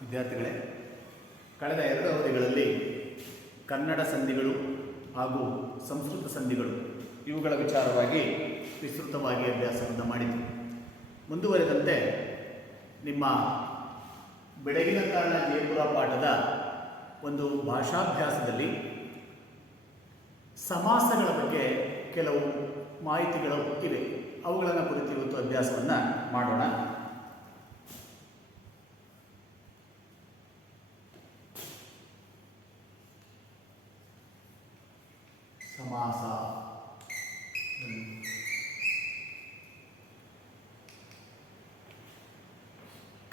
ವಿದ್ಯಾರ್ಥಿಗಳೇ, ಕಳೆದ 2 ಅವಧಿಗಳಲ್ಲಿ ಕನ್ನಡ ಸಂಧಿಗಳು ಹಾಗೂ ಸಂಸ್ಕೃತ ಸಂಧಿಗಳು ಇವುಗಳ ವಿಚಾರವಾಗಿ ವಿಸ್ತೃತವಾಗಿ ಅಭ್ಯಾಸವನ್ನು ಮಾಡಿದ್ವಿ. ಮುಂದುವರೆದಂತೆ ನಿಮ್ಮ ಬೆಳಗಿನ ಕಾರಣ ಜಯಪುರ ಪಾಠದ ಒಂದು ಭಾಷಾಭ್ಯಾಸದಲ್ಲಿ ಸಮಾಸಗಳ ಬಗ್ಗೆ ಕೆಲವು ಮಾಹಿತಿಗಳು ಇವೆ. ಅವುಗಳನ್ನು ಕುರಿತು ಇವತ್ತು ಅಭ್ಯಾಸವನ್ನು ಮಾಡೋಣ. ಸಮಾಸ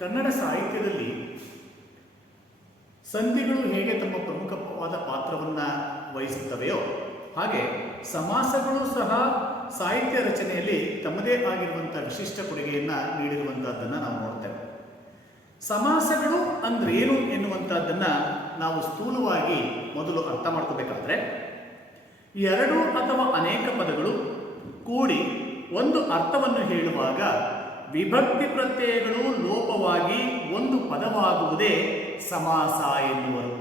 ಕನ್ನಡ ಸಾಹಿತ್ಯದಲ್ಲಿ ಸಂಧಿಗಳು ಹೇಗೆ ತಮ್ಮ ಪ್ರಮುಖವಾದ ಪಾತ್ರವನ್ನು ವಹಿಸುತ್ತವೆಯೋ ಹಾಗೆ ಸಮಾಸಗಳು ಸಹ ಸಾಹಿತ್ಯ ರಚನೆಯಲ್ಲಿ ತಮ್ಮದೇ ಆಗಿರುವಂಥ ವಿಶಿಷ್ಟ ಕೊಡುಗೆಯನ್ನು ನೀಡಿರುವಂಥದ್ದನ್ನು ನಾವು ನೋಡ್ತೇವೆ. ಸಮಾಸಗಳು ಅಂದ್ರೇನು ಎನ್ನುವಂಥದ್ದನ್ನು ನಾವು ಸ್ಥೂಲವಾಗಿ ಮೊದಲು ಅರ್ಥ ಮಾಡ್ಕೋಬೇಕಾದ್ರೆ, 2 ಅಥವಾ ಅನೇಕ ಪದಗಳು ಕೂಡಿ ಒಂದು ಅರ್ಥವನ್ನು ಹೇಳುವಾಗ ವಿಭಕ್ತಿ ಪ್ರತ್ಯಯಗಳು ಲೋಪವಾಗಿ ಒಂದು ಪದವಾಗುವುದೇ ಸಮಾಸ ಎನ್ನುವರು.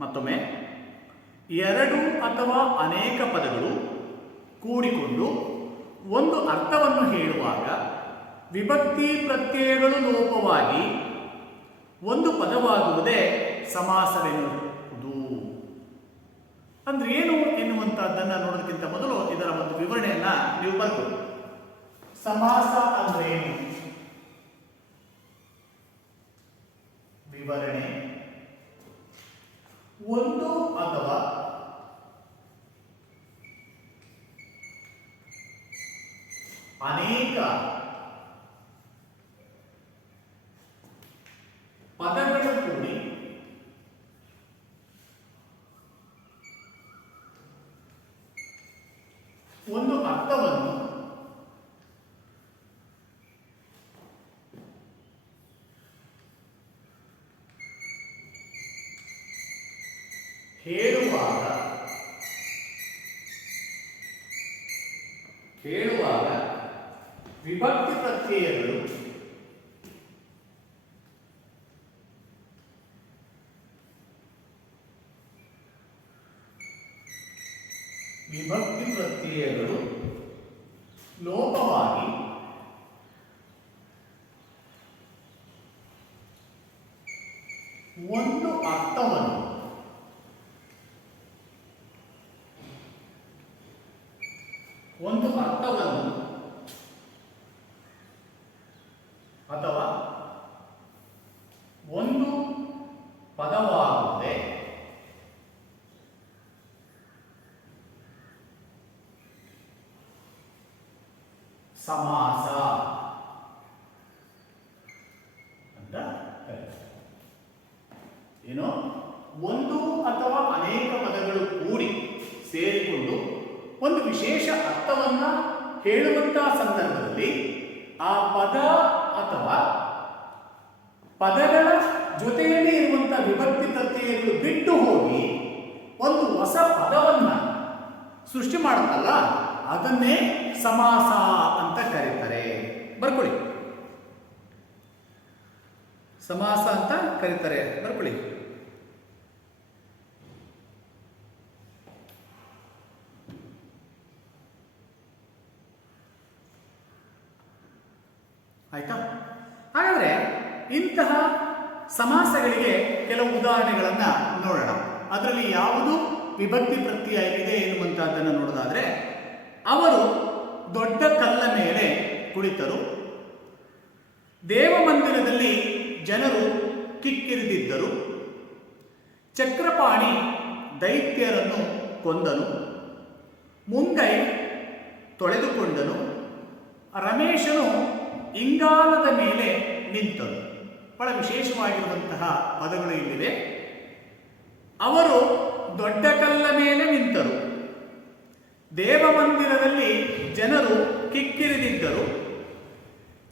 ಮತ್ತೊಮ್ಮೆ, 2 ಅಥವಾ ಅನೇಕ ಪದಗಳು ಕೂಡಿಕೊಂಡು ಒಂದು ಅರ್ಥವನ್ನು ಹೇಳುವಾಗ ವಿಭಕ್ತಿ ಪ್ರತ್ಯಯಗಳು ಲೋಪವಾಗಿ ಒಂದು ಪದವಾಗುವುದೇ ಸಮಾಸವೆನ್ನುವುದು. ಅಂದ್ರೆ ಏನು ಎನ್ನುವಂತಹದ್ದನ್ನು ನೋಡೋದಕ್ಕಿಂತ ಮೊದಲು ಇದರ ಒಂದು ವಿವರಣೆಯನ್ನ ನೀವು ಬರ್ಕೊಳ್ಳಿ. ಸಮಾಸ ಅಂದ್ರೆ ಏನು? ವಿವರಣೆ: ಒಂದು ಅಥವಾ ಅನೇಕ ಪದಗಳು ಕೂಡಿ ಒಂದು ಅರ್ಥವನ್ನು ಹೇಳುವಾಗ ವಿಭಕ್ತಿ ಪ್ರತ್ಯಯಗಳು ಲೋಪವಾಗಿ ಒಂದು ಅರ್ಥವನ್ನು ಅಥವಾ ಒಂದು ಪದವಾಗುತ್ತದೆ ಸಮಾಸ ಅಂತ ಕರೀತಾರೆ. ಏನು? ಒಂದು ಅಥವಾ ಅನೇಕ ಪದಗಳು ಕೂಡಿ ಸೇರಿಕೊಂಡು ಒಂದು ವಿಶೇಷ ಅರ್ಥವನ್ನ ಹೇಳುವಂತಹ ಸಂದರ್ಭದಲ್ಲಿ ಆ ಪದ ಅಥವಾ ಪದಗಳ ಜೊತೆಯಲ್ಲಿ ಇರುವಂತಹ ವಿಭಕ್ತಿ ಪ್ರತ್ಯಯಗಳು ಬಿಟ್ಟು ಹೋಗಿ ಒಂದು ಹೊಸ ಪದವನ್ನ ಸೃಷ್ಟಿ ಮಾಡುತ್ತಲ್ಲ, ಅದನ್ನೇ ಸಮಾಸ ಅಂತ ಕರೀತಾರೆ. ಬರ್ಕೊಳ್ಳಿ, ಸಮಾಸ ಅಂತ ಕರೀತಾರೆ. ಬರ್ಕೊಳ್ಳಿ. ಆಯ್ತಾ? ಹಾಗಾದ್ರೆ ಇಂತಹ ಸಮಾಸಗಳಿಗೆ ಕೆಲವು ಉದಾಹರಣೆಗಳನ್ನು ನೋಡೋಣ. ಅದರಲ್ಲಿ ಯಾವುದು ವಿಭಕ್ತಿ ಪ್ರತ್ಯಯ ಇದೆ ಎನ್ನುವಂತಹದ್ದನ್ನು ನೋಡೋದಾದ್ರೆ, ಅವರು ದೊಡ್ಡ ಕಲ್ಲ ಮೇಲೆ ಕುಳಿತರು, ದೇವಮಂದಿರದಲ್ಲಿ ಜನರು ಕಿಕ್ಕಿರಿದಿದ್ದರು, ಚಕ್ರಪಾಣಿ ದೈತ್ಯರನ್ನು ಕೊಂದನು, ಮುಂಗೈ ತೊಳೆದುಕೊಂಡನು, ರಮೇಶನು ಇಂಗಾಲದ ಮೇಲೆ ನಿಂತನು. ಬಹಳ ವಿಶೇಷವಾಗಿರುವಂತಹ ಪದಗಳು ಇಲ್ಲಿವೆ. ಅವರು ದೊಡ್ಡ ಕಲ್ಲ ಮೇಲೆ ನಿಂತರು, ದೇವಮಂದಿರದಲ್ಲಿ ಜನರು ಕಿಕ್ಕಿರಿದಿದ್ದರು,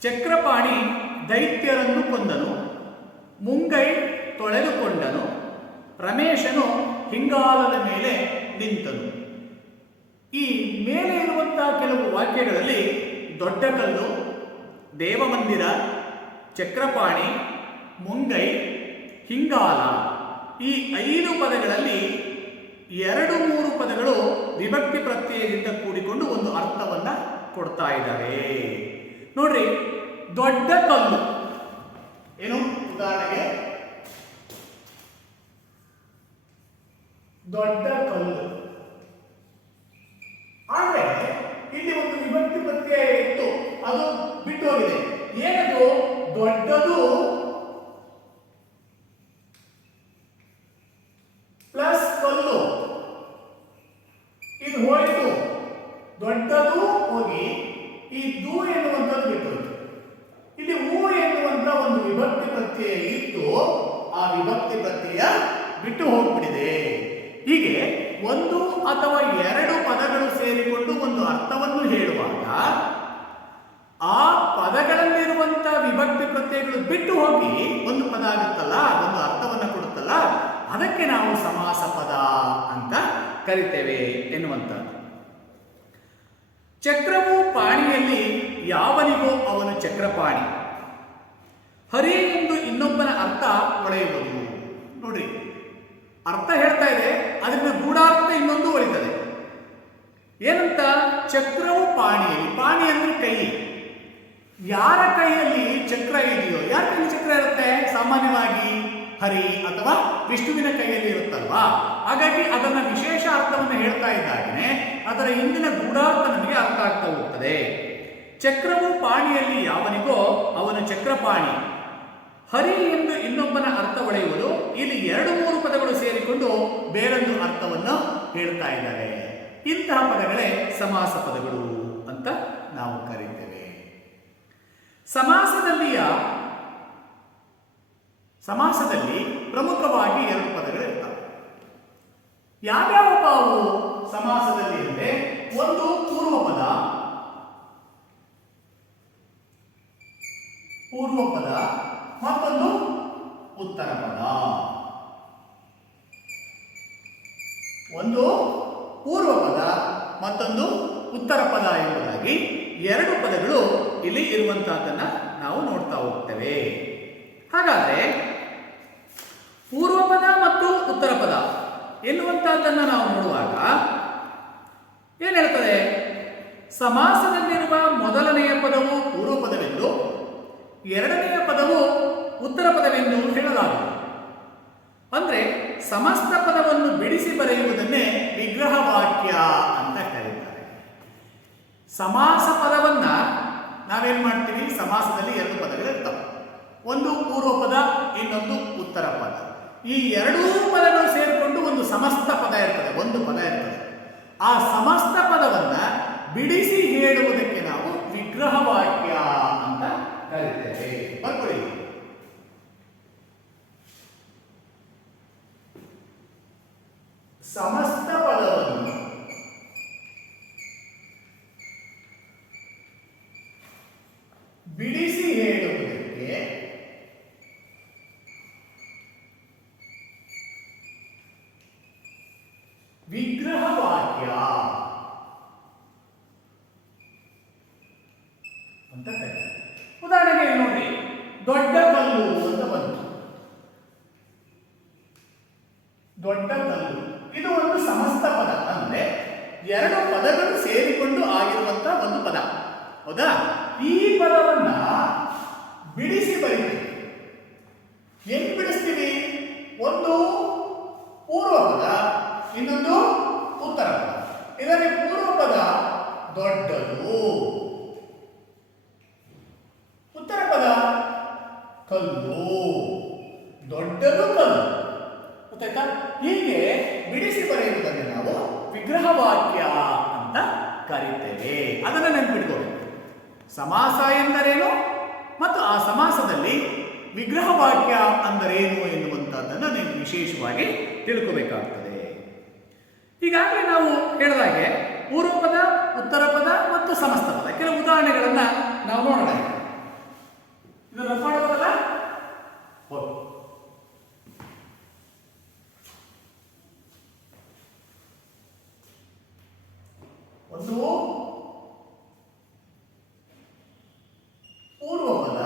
ಚಕ್ರಪಾಣಿ ದೈತ್ಯರನ್ನು ಕೊಂದನು, ಮುಂಗೈ ತೊಳೆದುಕೊಂಡನು, ರಮೇಶನು ಇಂಗಾಲದ ಮೇಲೆ ನಿಂತನು. ಈ ಮೇಲೆ ಇರುವಂತಹ ಕೆಲವು ವಾಕ್ಯಗಳಲ್ಲಿ ದೊಡ್ಡ ಕಲ್ಲು, ದೇವಮಂದಿರ, ಚಕ್ರಪಾಣಿ, ಮುಂಗೈ ಹಿಂಗಾಲ. ಈ 5 ಪದಗಳಲ್ಲಿ 2-3 ಪದಗಳು ವಿಭಕ್ತಿ ಪ್ರತ್ಯಯದಿಂದ ಕೂಡಿಕೊಂಡು ಒಂದು ಅರ್ಥವನ್ನ ಕೊಡ್ತಾ ಇದ್ದಾರೆ. ನೋಡ್ರಿ, ದೊಡ್ಡ ಕಲ್ಲು ಏನು? ಉದಾಹರಣೆಗೆ ದೊಡ್ಡ ಕಲ್ಲು. ಆದ್ರೆ ಇಲ್ಲಿ ಒಂದು ವಿಭಕ್ತಿ ಪ್ರತ್ಯಯ ಇತ್ತು, ಅದು ಬಿಟ್ಟು ಹೋಗಿದೆ. ಏನದು? ದೊಡ್ಡದು ಪ್ಲಸ್ ಕಲ್ಲು, ಇದು ಹೋಯಿತು. ದೊಡ್ಡದು ಹೋಗಿ ಈ ದು ಎನ್ನುವಂಥದ್ದು ಬಿಟ್ಟು ಹೋಯಿತು. ಇಲ್ಲಿ ಹೂ ಎನ್ನುವಂತ ಒಂದು ವಿಭಕ್ತಿ ಪ್ರತ್ಯಯ ಇತ್ತು, ಆ ವಿಭಕ್ತಿ ಪ್ರತ್ಯಯ ಬಿಟ್ಟು ಹೋಗ್ಬಿಟ್ಟಿದೆ. ಹೀಗೆ 1 ಅಥವಾ 2 ಪದಗಳು ಸೇರಿಕೊಂಡು ಒಂದು ಅರ್ಥವನ್ನು ಹೇಳುವಾಗ ಆ ಪದಗಳಲ್ಲಿರುವಂತಹ ವಿಭಕ್ತಿ ಪ್ರತ್ಯಯಗಳು ಬಿಟ್ಟು ಹೋಗಿ ಒಂದು ಪದ ಆಗುತ್ತಲ್ಲ, ಒಂದು ಅರ್ಥವನ್ನು ಕೊಡುತ್ತಲ್ಲ, ಅದಕ್ಕೆ ನಾವು ಸಮಾಸ ಪದ ಅಂತ ಕರಿತೇವೆ ಎನ್ನುವಂಥದ್ದು. ಚಕ್ರವು ಪಾಣಿಯಲ್ಲಿ ಯಾವನಿಗೋ ಅವನು ಚಕ್ರಪಾಣಿ. ಹರಿ ಎಂದು ಇನ್ನೊಬ್ಬನ ಅರ್ಥ ಒಳೆಯುವುದು. ನೋಡ್ರಿ, ಅರ್ಥ ಹೇಳ್ತಾ ಇದೆ, ಅದನ್ನ ಗೂಢಾರ್ಥ ಇನ್ನೊಂದು ಒಳಿತದೆ. ಏನಂತ? ಚಕ್ರವು ಪಾಣಿಯಲ್ಲಿ. ಪಾಣಿ ಅಂದ್ರೆ ಕೈ. ಯಾರ ಕೈಯಲ್ಲಿ ಚಕ್ರ ಇದೆಯೋ, ಯಾರ ಕೈಯಲ್ಲಿ ಚಕ್ರ ಇರುತ್ತೆ? ಸಾಮಾನ್ಯವಾಗಿ ಹರಿ ಅಥವಾ ವಿಷ್ಣುವಿನ ಕೈಯಲ್ಲಿ ಇರುತ್ತಲ್ವಾ. ಹಾಗಾಗಿ ಅದನ್ನ ವಿಶೇಷ ಅರ್ಥವನ್ನು ಹೇಳ್ತಾ ಇದ್ದಾಗನೆ ಅದರ ಹಿಂದಿನ ಗೂಢಾರ್ಥ ನಮಗೆ ಅರ್ಥ ಆಗ್ತಾ ಹೋಗ್ತದೆ. ಚಕ್ರವು ಪಾಣಿಯಲ್ಲಿ ಯಾವನಿಗೋ ಅವನು ಚಕ್ರಪಾಣಿ. ಹರಿ ಎಂದು ಇನ್ನೊಬ್ಬನ ಅರ್ಥ ಒಳೆಯುವುದು. ಇಲ್ಲಿ 2-3 ಪದಗಳು ಸೇರಿಕೊಂಡು ಬೇರೊಂದು ಅರ್ಥವನ್ನು ಹೇಳ್ತಾ ಇದ್ದಾರೆ. ಇಂತಹ ಪದಗಳೇ ಸಮಾಸ ಪದಗಳು ಅಂತ ನಾವು ಕರೀತೇವೆ. ಸಮಾಸದಲ್ಲಿ ಪ್ರಮುಖವಾಗಿ 2 ಪದಗಳು ಇರ್ತವೆ. ಯಾವ್ಯಾವ ಅವು ಸಮಾಸದಲ್ಲಿ ಅಂದ್ರೆ, ಒಂದು ಪೂರ್ವ ಪದ, ಮತ್ತೊಂದು ಉತ್ತರ ಪದ. ಒಂದು ಪೂರ್ವ ಪದ, ಮತ್ತೊಂದು ಉತ್ತರ ಪದ ಎಂಬುದಾಗಿ 2 ಪದಗಳು ಇಲ್ಲಿ ಇರುವಂತಹದನ್ನ ನಾವು ನೋಡ್ತಾ ಹೋಗ್ತೇವೆ. ಹಾಗಾದ್ರೆ ಪೂರ್ವ ಪದ ಮತ್ತು ಉತ್ತರ ಪದ ಎನ್ನುವಂತಹದ್ದನ್ನು ನಾವು ನೋಡುವಾಗ ಏನ್ ಹೇಳ್ತದೆ? ಸಮಾಸದಲ್ಲಿರುವ ಮೊದಲನೆಯ ಪದವು ಪೂರ್ವ ಪದವೆಂದು, ಎರಡನೆಯ ಪದವು ಉತ್ತರ ಪದವೆಂದು ಹೇಳಲಾಗಿದೆ. ಅಂದ್ರೆ ಸಮಸ್ತ ಪದವನ್ನು ಬಿಡಿಸಿ ಬರೆಯುವುದನ್ನೇ ವಿಗ್ರಹ ವಾಕ್ಯ ಅಂತ ಕರೀತಾರೆ. ಸಮಾಸ ಪದವನ್ನ ನಾವೇನ್ ಮಾಡ್ತೀವಿ? ಸಮಾಸದಲ್ಲಿ 2 ಪದಗಳು ಇರ್ತವೆ, ಒಂದು ಪೂರ್ವ ಪದ, ಇನ್ನೊಂದು ಉತ್ತರ ಪದ. ಈ 2 ಪದಗಳು ಸೇರಿಕೊಂಡು ಒಂದು ಸಮಸ್ತ ಪದ ಇರ್ತದೆ, ಒಂದು ಪದ ಇರ್ತದೆ. ಆ ಸಮಸ್ತ ಪದವನ್ನ ಬಿಡಿಸಿ ಹೇಳುವುದಕ್ಕೆ ನಾವು ವಿಗ್ರಹ ವಾಕ್ಯ ಅಂತ ಕರೀತೇವೆ. ಬರ್ಕೊಳ್ಳಿ. ಸಮಸ್ತ ಪದವನ್ನು ಬಿಡಿಸಿ ಹೇಳುವುದಕ್ಕೆ ವಿಗ್ರಹ ವಾಕ್ಯ ಅಂತ ಕರೀತಾರೆ. ಉದಾಹರಣೆಗೆ ನೋಡಿ, ದೊಡ್ಡ ಕಲ್ಲು ಅಂತ ಬಂತು. ದೊಡ್ಡ ಕಲ್ಲು ಇದು ಒಂದು ಸಮಸ್ತ ಪದ, ಅಂದ್ರೆ 2 ಪದಗಳು ಸೇರಿಕೊಂಡು ಆಗಿರುವಂತಹ ಒಂದು ಪದ. ಹೌದಾ? ಈ ಪದವನ್ನ ಬಿಡಿಸಿ ಬರೀತೀವಿ. ಹೆಂಗ್ ಬಿಡಿಸ್ತೀವಿ? ಒಂದು ಪೂರ್ವ ಪದ, ಇನ್ನೊಂದು ಉತ್ತರ ಪದ. ಇದರಲ್ಲಿ ಪೂರ್ವ ಪದ ದೊಡ್ಡದು, ಉತ್ತರ ಪದ ಕಲ್ಲು. ದೊಡ್ಡದು ಕಲ್ಲು, ಗೊತ್ತಾಯ್ತಾ? ಹೀಗೆ ಬಿಡಿಸಿ ಬರೆಯುವುದನ್ನು ನಾವು ವಿಗ್ರಹ ವಾಕ್ಯ ಅಂತ ಕರೀತೇವೆ. ಅದನ್ನು ನೆನಪಿಟ್ಕೋಬೇಕು. ಸಮಾಸ ಎಂದರೇನು ಮತ್ತು ಆ ಸಮಾಸದಲ್ಲಿ ವಿಗ್ರಹ ವಾಕ್ಯ ಅಂದರೇನು ಎನ್ನುವಂಥದ್ದನ್ನು ನೀವು ವಿಶೇಷವಾಗಿ ತಿಳ್ಕೋಬೇಕಾಗ್ತದೆ. ಈಗಾಗಲೇ ನಾವು ಹೇಳಿದಾಗೆ ಪೂರ್ವ ಪದ, ಉತ್ತರ ಪದ ಮತ್ತು ಸಮಸ್ತ ಪದ ಕೆಲವು ಉದಾಹರಣೆಗಳನ್ನ ನಾವು ನೋಡೋಣ. ಇದನ್ನು ಮಾಡೋದಲ್ಲ, ಒಂದು ಪೂರ್ವ ಪದ,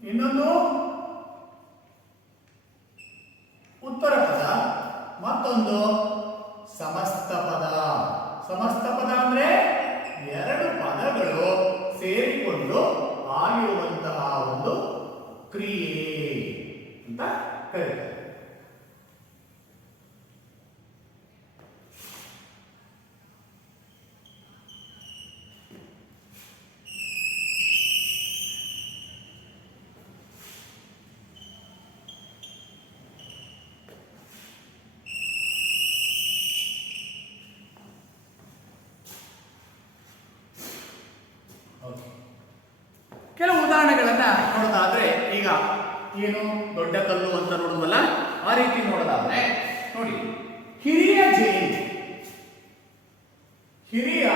ಇನ್ನೊಂದು ಮತ್ತೊಂದು ಸಮಸ್ತ ಪದ. ಸಮಸ್ತ ಪದ ಅಂದ್ರೆ ಎರಡು ಪದಗಳು ಸೇರಿಕೊಂಡು ಆಗಿರುವಂತಹ ಒಂದು ಕ್ರಿಯೆ ಅಂತ ಕರೀತಾರೆ. ಕೆಲವು ಉದಾಹರಣೆಗಳನ್ನ ನೋಡೋದಾದ್ರೆ, ಈಗ ಏನು ದೊಡ್ಡ ಕಲ್ಲು ಅಂತ ನೋಡುವಲ್ಲ, ಆ ರೀತಿ ನೋಡೋದಾದ್ರೆ ನೋಡಿ, ಹಿರಿಯ ಜೇನು. ಹಿರಿಯ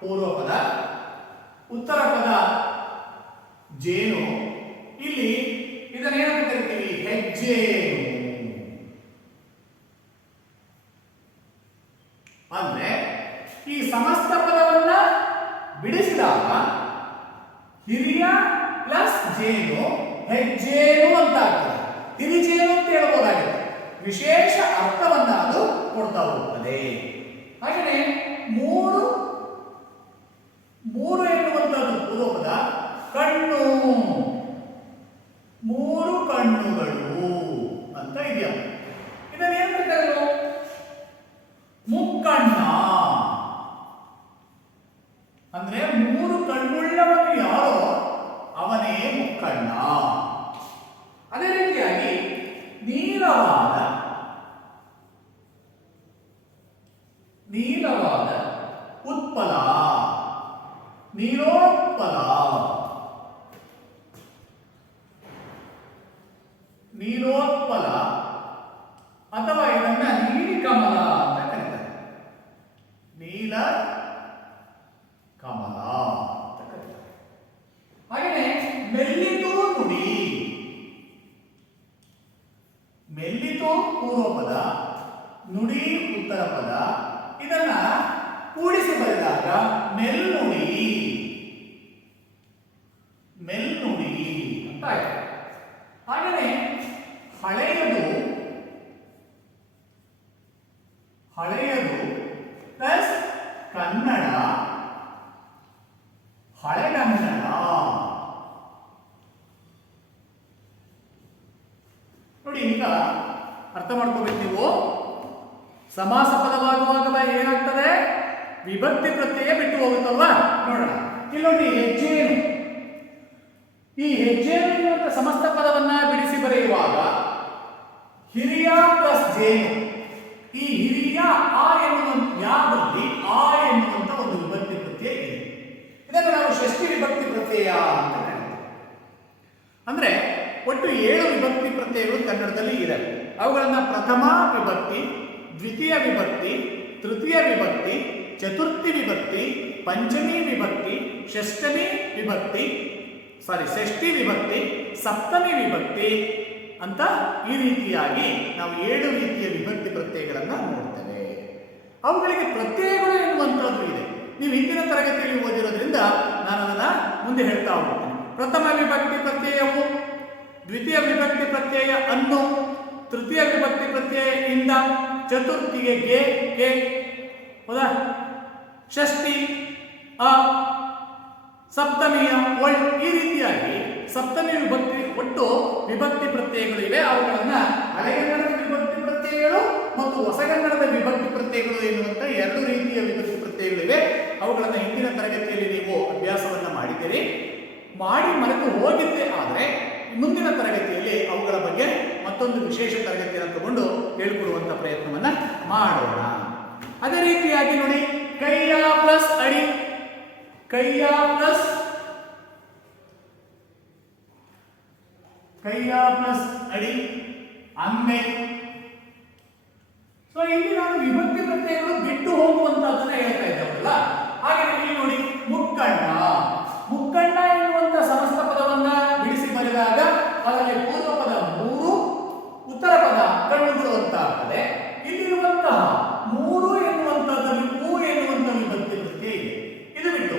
ಪೂರ್ವ ಪದ, ಉತ್ತರ ಪದ ಜೇನು. ಇಲ್ಲಿ ಇದನ್ನೇನಂತ ಕರಿತೀವಿ? ಹೆಜ್ಜೇನು. ಅಂದ್ರೆ ಈ ಸಮಸ್ತ ಪದವನ್ನ ಬಿಡಿಸಿದಾಗ ಹಿರಿಯ ಪ್ಲಸ್ ಜೇನು ಹೆಜ್ಜೇನು ಅಂತ ಆಗ್ತದೆ. ಹಿರಿಜೇನು ಅಂತ ಹೇಳ್ಬೋದಾಗಿದೆ. ವಿಶೇಷ ಅರ್ಥವನ್ನ ಅದು ಕೊಡ್ತಾ ಹೋಗ್ತದೆ. ಹಾಗೆಯೇ ಮೂರು ಎನ್ನುವಂಥದ್ದು ಪೂರ್ವಪದ. ಕಣ್ಣು, ಮೂರು ಕಣ್ಣುಗಳು ಅಂತ ಇದೆಯಾ. ಇದನ್ನೇನು ಕರೆಯೋದು? ಮುಕ್ಕಣ್ಣ. ಅಂದ್ರೆ ಮೂರು ಕಣ್ಣುಳ್ಳವನು ಯಾರೋ ಅವನೇ ಮುಕ್ಕಣ್ಣ. ಅದೇ ರೀತಿಯಾಗಿ ನೀಲವಾದ ಉತ್ಪಲ, ನೀಲೋತ್ಪಲ, ನೀಲೋತ್ಪಲ ಅಥವಾ ಇದನ್ನ ನೀಲಿಕಮಲ ಅಂತ ಕರೀತಾರೆ. ನೀಲ ಕಮಲ ಅಂತ ಕರೀತಾರೆ. ಹಾಗೆಯೇ ಮೆಲ್ಲಿತು ನುಡಿ. ಮೆಲ್ಲಿತು ಪೂರ್ವ ಪದ, ನುಡಿ ಉತ್ತರ ಪದ. ಇದನ್ನ ಕೂಡಿಸಿ ಬರೆದಾಗ ಮೆಲ್ನುಡಿ, ಮೆಲ್ನುಡಿ ಅಂತ ಆಯ್ತು. ಹಾಗೆಯೇ ಹಳೆಯದು ಪ್ಲಸ್ ಕನ್ನಡ, ಹಳೆಗನ್ನಡ. ನೋಡಿ, ಈಗ ಅರ್ಥ ಮಾಡ್ಕೋಬೇಕು ನೀವು. ಸಮಾಸ ಪದವಾಗುವಾಗ ಏನಾಗ್ತದೆ? ವಿಭಕ್ತಿ ಪ್ರತ್ಯಯ ಬಿಟ್ಟು ಹೋಗುತ್ತಲ್ವಾ? ನೋಡೋಣ. ಇಲ್ಲೊಂದು ಹೆಜ್ಜೇನು. ಈ ಹೆಜ್ಜೇನು ಎನ್ನುವಂತ ಸಮಸ್ತ ಪದವನ್ನ ಬಿಡಿಸಿ ಬರೆಯುವಾಗ ಹಿರಿಯ ಪ್ಲಸ್ ಜೇನು. ಈ ಹಿರಿಯ ಆ ಎನ್ನುವಂತ ಯಾದಲ್ಲಿ ಆ ಎನ್ನುವಂತ ಒಂದು ವಿಭಕ್ತಿ ಪ್ರತ್ಯಯ ಇದೆ. ಇದನ್ನು ನಾವು ಷಷ್ಠಿ ವಿಭಕ್ತಿ ಪ್ರತ್ಯಯ ಅಂತ ಕರೀತೀವಿ. ಅಂದ್ರೆ ಒಟ್ಟು 7 ವಿಭಕ್ತಿ ಪ್ರತ್ಯಯಗಳು ಕನ್ನಡದಲ್ಲಿ ಇದೆ. ಅವುಗಳನ್ನ ಪ್ರಥಮ ವಿಭಕ್ತಿ, ದ್ವಿತೀಯ ವಿಭಕ್ತಿ, ತೃತೀಯ ವಿಭಕ್ತಿ, ಚತುರ್ಥಿ ವಿಭಕ್ತಿ, ಪಂಚಮಿ ವಿಭಕ್ತಿ, ಷಷ್ಠಿ ವಿಭಕ್ತಿ, ಸಪ್ತಮಿ ವಿಭಕ್ತಿ ಅಂತ ಈ ರೀತಿಯಾಗಿ ನಾವು 7 ರೀತಿಯ ವಿಭಕ್ತಿ ಪ್ರತ್ಯಯಗಳನ್ನು ನೋಡ್ತೇವೆ. ಅವುಗಳಿಗೆ ಪ್ರತ್ಯಯಗಳು ಎನ್ನುವಂಥದ್ದು ಇದೆ. ನೀವು ಹಿಂದಿನ ತರಗತಿಯಲ್ಲಿ ಓದಿರೋದ್ರಿಂದ ನಾನು ಅದನ್ನ ಮುಂದೆ ಹೇಳ್ತಾ ಹೋಗ್ತೇನೆ. ಪ್ರಥಮ ವಿಭಕ್ತಿ ಪ್ರತ್ಯಯವು, ದ್ವಿತೀಯ ವಿಭಕ್ತಿ ಪ್ರತ್ಯಯ ಅನ್ನು, ತೃತೀಯ ವಿಭಕ್ತಿ ಪ್ರತ್ಯಯ ಇಂದ, ಚತುರ್ಥಿಗೆ ಗೆ ಹೌದಾ, ಷಷ್ಠಿ ಅ, ಸಪ್ತಮಿಯ ಒಳ್. ಈ ರೀತಿಯಾಗಿ ಸಪ್ತಮಿ ವಿಭಕ್ತಿ ಒಟ್ಟು ವಿಭಕ್ತಿ ಪ್ರತ್ಯಯಗಳಿವೆ. ಅವುಗಳನ್ನ ಹಳೆಗನ್ನಡದ ವಿಭಕ್ತಿ ಪ್ರತ್ಯಯಗಳು ಮತ್ತು ಹೊಸಗನ್ನಡದ ವಿಭಕ್ತಿ ಪ್ರತ್ಯಯಗಳು ಎನ್ನುವಂತ 2 ರೀತಿಯ ವಿಭಕ್ತಿ ಪ್ರತ್ಯಯಗಳಿವೆ. ಅವುಗಳನ್ನ ಹಿಂದಿನ ತರಗತಿಯಲ್ಲಿ ನೀವು ಅಭ್ಯಾಸವನ್ನ ಮಾಡಿದ್ದೀರಿ. ಮಾಡಿ ಮರೆತು ಹೋಗಿದ್ದೆ ಆದರೆ ಮುಂದಿನ ತರಗತಿಯಲ್ಲಿ ಅವುಗಳ ಬಗ್ಗೆ ಮತ್ತೊಂದು ವಿಶೇಷ ತರಗತಿಯನ್ನು ತಗೊಂಡು ಹೇಳ್ಕೊಡುವಂತ ಪ್ರಯತ್ನವನ್ನ ಮಾಡೋಣ. ಅದೇ ರೀತಿಯಾಗಿ ನೋಡಿ, ಕೈಯ ಪ್ಲಸ್ ಅಡಿ, ಕೈಯ ಪ್ಲಸ್ ಅಡಿ, ಅಂಬೆ. ಸೊ ಇಲ್ಲಿ ನಾನು ವಿಭಕ್ತಿ ಪ್ರತ್ಯಯಗಳು ಬಿಟ್ಟು ಹೋಗುವಂತಹದನ್ನ ಹೇಳ್ತಾ ಇದ್ದಾವಲ್ಲ. ಹಾಗೆ ಇಲ್ಲಿ ನೋಡಿ, ಮುಕ್ಕಣ್ಣ. ಮುಕ್ಕಣ್ಣ ಎನ್ನುವಂತ ಸಮಸ್ತ ಪದವನ್ನ ಬಿಡಿಸಿ ಬರೆದಾಗ ಅದರಲ್ಲಿ ಪೂರ್ವ ಪದ 3, ಉತ್ತರ ಪದ ಕಣ್ಣುಗಳು ಅಂತ ಆಗ್ತದೆ. ಇಲ್ಲಿರುವಂತಹ 3 ಎನ್ನುವಂತಹದ್ದಲ್ಲಿ ಹೂ ಎನ್ನುವಂತ ವಿಭಕ್ತಿ ಪ್ರತ್ಯಯ ಇದೆ. ಇದು ಬಿಟ್ಟು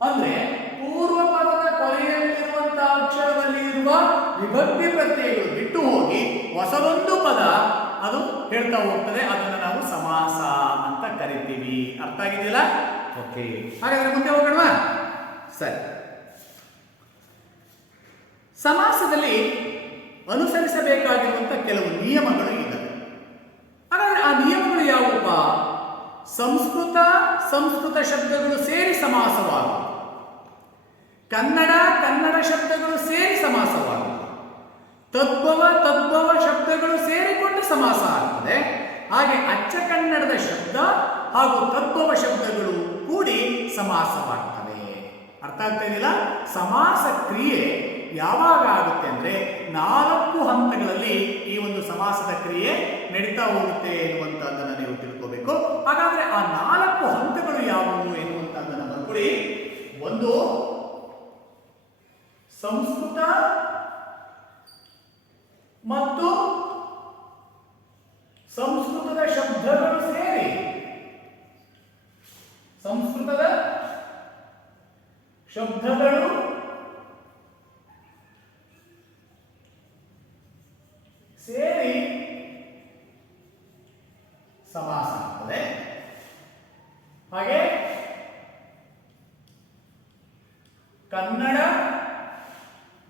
ಅಂದ್ರೆ ಪೂರ್ವ ಪದದ ಕೊನೆಯಲ್ಲಿರುವಂತಹ ಅಕ್ಷರದಲ್ಲಿ ಇರುವ ವಿಭಕ್ತಿ ಪ್ರತ್ಯಯಗಳು ಬಿಟ್ಟು ಹೋಗಿ ಹೊಸದೊಂದು ಪದ ಅದು ಹೇಳ್ತಾ ಹೋಗ್ತದೆ, ಅದನ್ನು ನಾವು ಸಮಾಸ ಅಂತ ಕರಿತೀವಿ. ಅರ್ಥ ಆಗಿದೆಯಲ್ಲ? ಓಕೆ, ಹಾಗಾದ್ರೆ ಮುಂದೆ ಹೋಗೋಣ. ಸರಿ, ಸಮಾಸದಲ್ಲಿ ಅನುಸರಿಸಬೇಕಾಗಿರುವಂತ ಕೆಲವು ನಿಯಮಗಳು ಇದ್ದಾವೆ. ಹಾಗಾದ್ರೆ ಆ ನಿಯಮಗಳು ಯಾವುವಪ್ಪ? ಸಂಸ್ಕೃತ ಶಬ್ದಗಳು ಸೇರಿ ಸಮಾಸವಾಗುವುದು, ಕನ್ನಡ ಶಬ್ದಗಳು ಸೇರಿ ಸಮಾಸವಾಗುವುದು, ತದ್ಭವ ಶಬ್ದಗಳು ಸೇರಿಕೊಂಡು ಸಮಾಸ ಆಗ್ತದೆ. ಹಾಗೆ ಅಚ್ಚ ಕನ್ನಡದ ಶಬ್ದ ಹಾಗೂ ತದ್ಭವ ಶಬ್ದಗಳು ಕೂಡಿ ಸಮಾಸವಾಗ್ತವೆ. ಅರ್ಥ ಆಗ್ತಾ ಇದೆಯಲ್ಲ? ಸಮಾಸ ಕ್ರಿಯೆ ಯಾವಾಗ ಆಗುತ್ತೆ ಅಂದ್ರೆ 4 ಹಂತಗಳಲ್ಲಿ ಈ ಒಂದು ಸಮಾಸದ ಕ್ರಿಯೆ ನಡೀತಾ ಹೋಗುತ್ತೆ ಎನ್ನುವಂತದ್ದನ್ನು ನೀವು ತಿಳ್ಕೋಬೇಕು. ಹಾಗಾದ್ರೆ ಆ 4 ಹಂತಗಳು ಯಾವುವು ಎನ್ನುವಂತದ್ದನ್ನು ಬರ್ಕೊಳ್ಳಿ. ಒಂದು, ಸಂಸ್ಕೃತ ಮತ್ತು ಸಂಸ್ಕೃತದ ಶಬ್ದಗಳು ಸೇರಿ, ಸಂಸ್ಕೃತದ ಶಬ್ದಗಳು ಸೇರಿ ಸಮಾಸ ಆಗ್ತದೆ. ಹಾಗೆ ಕನ್ನಡ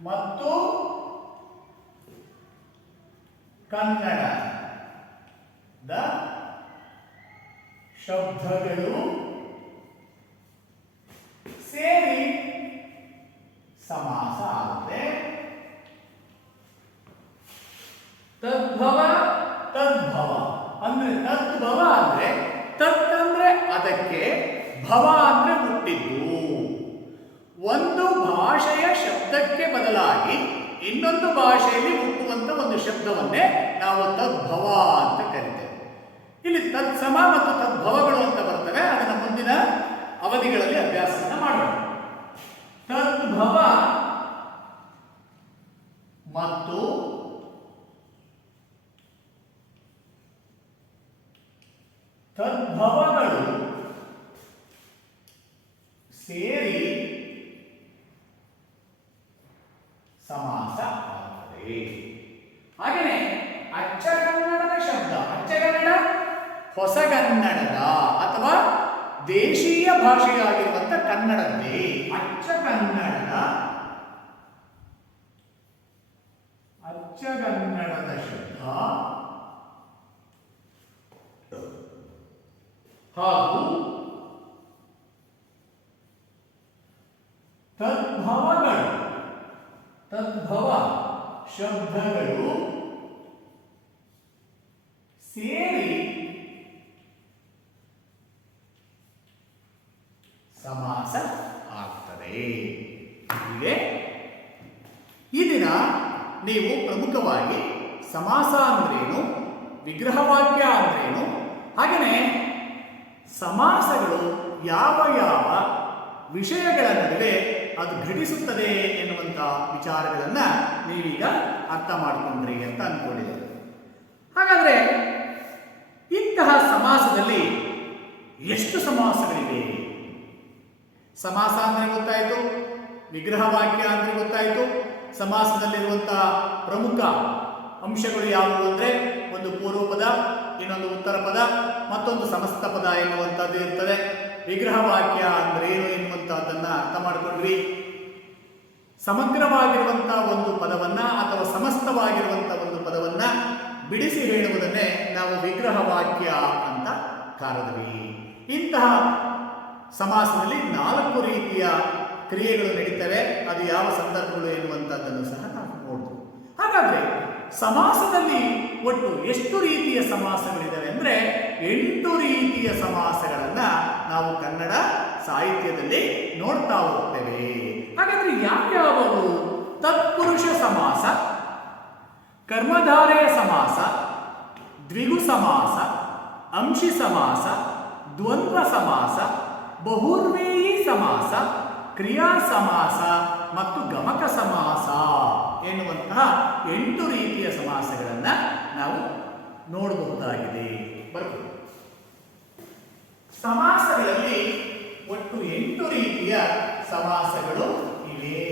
ಮತ್ತು ಕನ್ನಡದ ಶಬ್ದಗಳು ಸೇರಿ ಸಮಾಸ ಆಗುತ್ತೆ. ತದ್ಭವ ಅಂದ್ರೆ ತದ್ಭವ ಅಂದ್ರೆ ತತ್ ಅಂದ್ರೆ ಅದಕ್ಕೆ, ಭವ ಅಂದ್ರೆ ಹುಟ್ಟಿದ್ದು. ಒಂದು ಭಾಷೆಯ ಶಬ್ದಕ್ಕೆ ಬದಲಾಗಿ ಇನ್ನೊಂದು ಭಾಷೆಯಲ್ಲಿ ಹುಟ್ಟುವಂತ ಒಂದು ಶಬ್ದವನ್ನೇ ನಾವು ತದ್ಭವ ಅಂತ ಕರಿತೇವೆ. ಇಲ್ಲಿ ತತ್ಸಮ ಮತ್ತು ತದ್ಭವಗಳು ಅಂತ ಬರ್ತವೆ. ಅದನ್ನ ಮುಂದಿನ ಅವಧಿಗಳಲ್ಲಿ ಅಭ್ಯಾಸವನ್ನ ಮಾಡೋಣ. ತದ್ಭವ ಮತ್ತು ತದ್ಭವಗಳು ಸೇರಿ ಸಮಾಸ ಆಗ್ತದೆ. ಹಾಗೆಯೇ ಅಚ್ಚಗನ್ನಡದ ಶಬ್ದ, ಅಚ್ಚಗನ್ನಡ ಹೊಸಗನ್ನಡದ ಅಥವಾ ದೇಶೀಯ ಭಾಷೆಯಾಗಿರುವಂತ ಕನ್ನಡದ್ದೇ. ಅಚ್ಚಗನ್ನಡದ ಶಬ್ದ ಹಾಗೂ ತದ್ಭವ ಶಬ್ದಗಳು ಸೇರಿ ಸಮಾಸ ಆಗ್ತದೆ. ಹೀಗೆ ಈ ದಿನ ನೀವು ಪ್ರಮುಖವಾಗಿ ಸಮಾಸ ಅಂದ್ರೇನು, ವಿಗ್ರಹವಾಕ್ಯ ಅಂದ್ರೇನು, ಹಾಗೆಯೇ ಸಮಾಸಗಳು ಯಾವ ಯಾವ ವಿಷಯಗಳ ನಡುವೆ ಅದು ಘಟಿಸುತ್ತದೆ ಎನ್ನುವಂಥ ವಿಚಾರಗಳನ್ನ ನೀವೀಗ ಅರ್ಥ ಮಾಡಿಕೊಂಡ್ರಿ ಅಂತ ಅನ್ಕೊಂಡಿದ್ದೇವೆ. ಹಾಗಾದ್ರೆ ಇಂತಹ ಸಮಾಸದಲ್ಲಿ ಎಷ್ಟು ಸಮಾಸಗಳಿವೆ? ಸಮಾಸ ಅಂದ್ರೆ ಗೊತ್ತಾಯಿತು, ವಿಗ್ರಹವಾಕ್ಯ ಅಂದ್ರೆ ಗೊತ್ತಾಯಿತು. ಸಮಾಸದಲ್ಲಿರುವಂತಹ ಪ್ರಮುಖ ಅಂಶಗಳು ಯಾವುವು ಅಂದ್ರೆ ಒಂದು ಪೂರ್ವ ಪದ, ಇನ್ನೊಂದು ಉತ್ತರ ಪದ, ಮತ್ತೊಂದು ಸಮಸ್ತ ಪದ ಎನ್ನುವಂಥದ್ದು ಇರ್ತದೆ. ವಿಗ್ರಹವಾಕ್ಯ ಅಂದ್ರೆ ಏನು ಎನ್ನುವಂತಹದ್ದನ್ನ ಅರ್ಥ ಮಾಡಿಕೊಂಡ್ವಿ. ಸಮಗ್ರವಾಗಿರುವಂತಹ ಒಂದು ಪದವನ್ನ ಅಥವಾ ಸಮಸ್ತವಾಗಿರುವಂತಹ ಒಂದು ಪದವನ್ನ ಬಿಡಿಸಿ ಹೇಳುವುದನ್ನೇ ನಾವು ವಿಗ್ರಹವಾಕ್ಯ ಅಂತ ಕರೆದ್ವಿ. ಇಂತಹ ಸಮಾಸದಲ್ಲಿ 4 ರೀತಿಯ ಕ್ರಿಯೆಗಳು ನಡೀತವೆ. ಅದು ಯಾವ ಸಂದರ್ಭಗಳು ಎನ್ನುವಂಥದ್ದನ್ನು ಸಹ ನಾವು ನೋಡ್ತೀವಿ. ಹಾಗಾದ್ರೆ ಸಮಾಸದಲ್ಲಿ ಒಟ್ಟು ಎಷ್ಟು ರೀತಿಯ ಸಮಾಸಗಳಿದ್ದಾವೆ ಅಂದ್ರೆ 8 ರೀತಿಯ ಸಮಾಸಗಳನ್ನ ನಾವು ಕನ್ನಡ ಸಾಹಿತ್ಯದಲ್ಲಿ ನೋಡ್ತಾ ಹೋಗ್ತೇವೆ. ಹಾಗಾದ್ರೆ ಯಾವ್ಯಾವರು? ತತ್ಪುರುಷ ಸಮಾಸ, ಕರ್ಮಧಾರೆಯ ಸಮಾಸ, ದ್ವಿಗು ಸಮಾಸ, ಅಂಶಿ ಸಮಾಸ, ದ್ವಂದ್ವ ಸಮಾಸ, ಬಹುರ್ವೇಯಿ ಸಮಾಸ, ಕ್ರಿಯಾ ಸಮಾಸ ಮತ್ತು ಗಮಕ ಸಮಾಸ ಎನ್ನುವಂತಹ 8 ರೀತಿಯ ಸಮಾಸಗಳನ್ನು ನಾವು ನೋಡಬಹುದಾಗಿದೆ. ಬರ್ಬೋದು. ಸಮಾಸಗಳಲ್ಲಿ ಒಟ್ಟು 8 ರೀತಿಯ ಸಮಾಸಗಳು ಇವೆ.